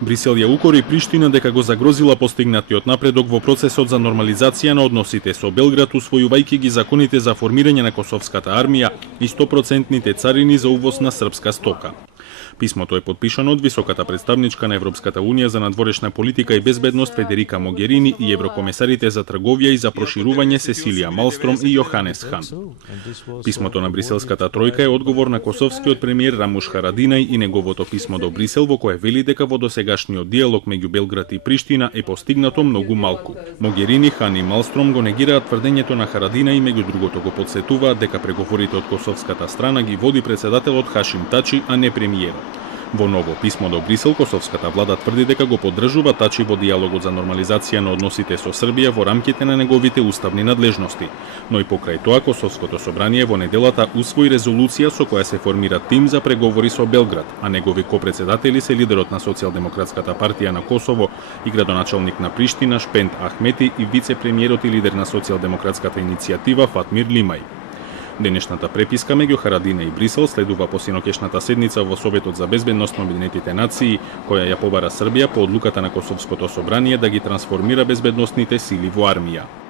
Брисел ја укори Приштина дека го загрозила постигнатиот напредок во процесот за нормализација на односите со Белград, усвојувајќи ги законите за формирање на косовската армија и 100% царини за увоз на српска стока. Писмото е подпишано од високата представничка на Европската унија за надворешна политика и безбедност Федерика Могерини и еврокомесарите за трговија и за проширување Сесилија Малстром и Јоханес Хан. Писмото на бриселската тројка е одговор на косовскиот премиер Рамуш Харадинај и неговото писмо до Брисел во кое вели дека во досегашниот диалог меѓу Белград и Приштина е постигнато многу малку. Могерини, Хан и Малстром го негираат тврдењето на Харадинај и меѓу другото го потсетуваат дека преговорите од косовската страна ги води председателот Хашим Тачи, а не премиерот. Во ново писмо до Брисел, косовската влада тврди дека го поддржува Тачи во диалогот за нормализација на односите со Србија во рамките на неговите уставни надлежности. Но и покрај тоа, Косовското собрание во неделата усвои резолуција со која се формира тим за преговори со Белград, а негови копредседатели се лидерот на Социјалдемократската партија на Косово и градоначалник на Приштина Шпент Ахмети и вице-премиерот и лидер на Социјалдемократската иницијатива Фатмир Лимај. Денешната преписка меѓу Харадина и Брисел следува по синоќешната седница во Советот за безбедност на Обединетите нации, која ја побара Србија по одлуката на Косовското собрание да ги трансформира безбедносните сили во армија.